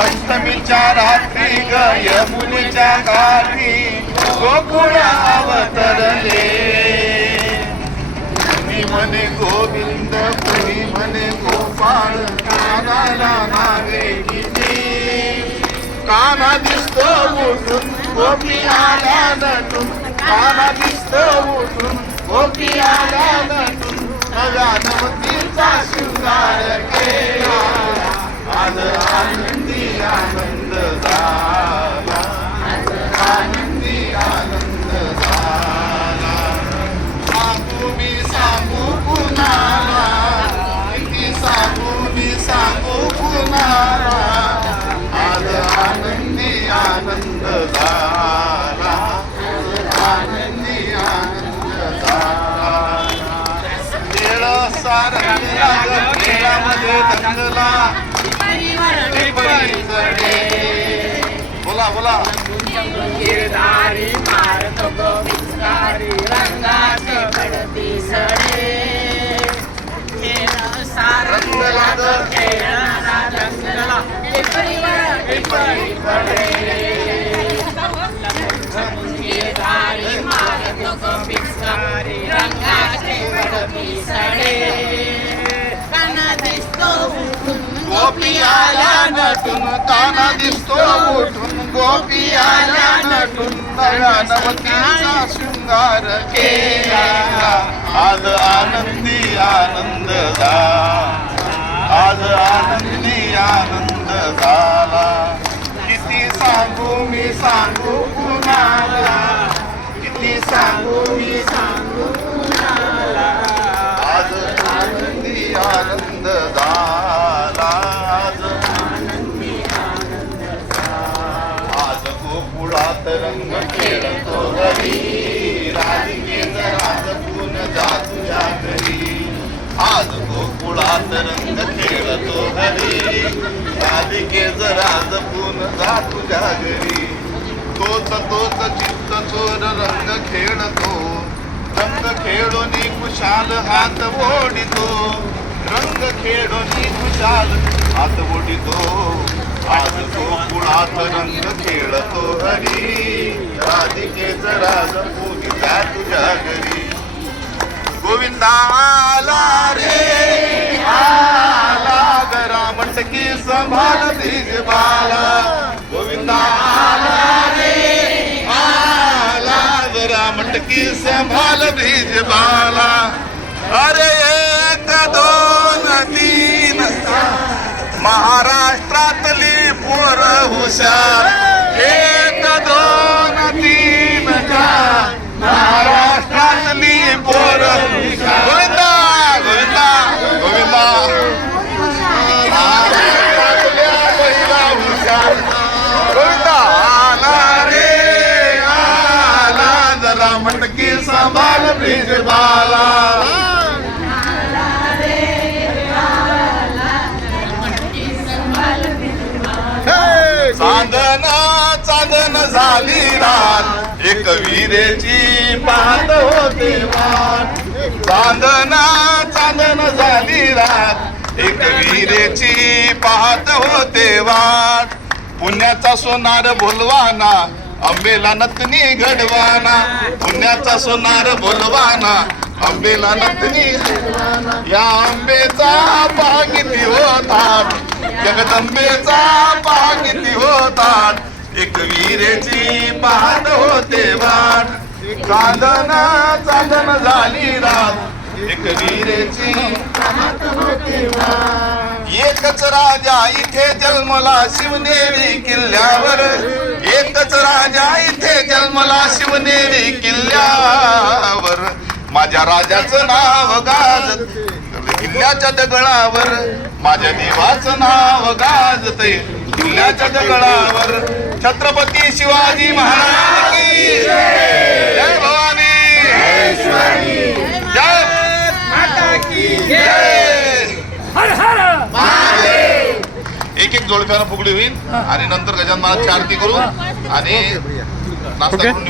अष्टमीच्या रात्री ग यमुनेच्या गाठी गोकुळा अवतरले. कुणी म्हणे गोविंद कुणी म्हणे गोपाळ कानाला नावे किती काना दिसतो उठून गोपी आला नटून काना दिसतो उठून गोपी आला नटून नव्या नवतीचा शृंगार केला. बोला बोला. गिरधारी मारतो गोविंदारी रंगाचे पडती सडे रंगला रंगला पडे आल्या नटून काना दिसतो उठून. गोपी आल्या नटून नव्या शृंगार केला. आज आनंदी आनंद झाला. आज आनंदी आनंद झाला. किती सांगू मी सांगू कुशाल हात ओढितो. रंग खेळोनी कुशाल हात ओढितो. आज तो कुणात रंग खेळतो हरी राधिकेच राज पूजिता तुझ्या घरी गोविंदाला रे. आला गरा मटकी संभाल बीज बाला. गोविंदाला रे. आला गरा मटकी संभाल बीज बाला. अरे एक दोन तीन. महाराष्ट्रातली पोर हुशार. एक दोन तीन चार महाराष्ट्रातली पोर गोविंदा गोविंदा गोविंदा महाराष्ट्रातल्या हुशार. गोविंदा आला रे आला. जरा मटकी सांभाळ ब्रिज बाला चांदन चांदन झाली रात. एक विरेची पाहत होते वाट. चांदन चांदन झाली रात. एक विरेची पाहत होते वाट. पुण्याचा सोनार बोलवाना अंबेला नतनी घडवाना. पुण्याचा सोनार बोलवाना अंबेला नतनी या आंबेचा जगदंबेचा पाग किती होतात. एक वीरेची पाहत होते वाट. चांदन चांदन झाली रात. एक वीरेची एकच राजा इथे जन्मला शिवनेरी किल्ल्यावर. एकच राजा इथे जन्मला शिवनेरी किल्ल्यावर. माझ्या राजाचं नाव गाज किल्ल्याच्या दगडावर माझ्या देवाचं नाव गाजत किल्ल्याच्या दगडावर छत्रपती शिवाजी महाराज की जय. भवानी. जय माता की जय. एक एक जोडप्यानं फुगडी होईल आणि नंतर गजान महाराजची आरती करू आणि नाश्ता करून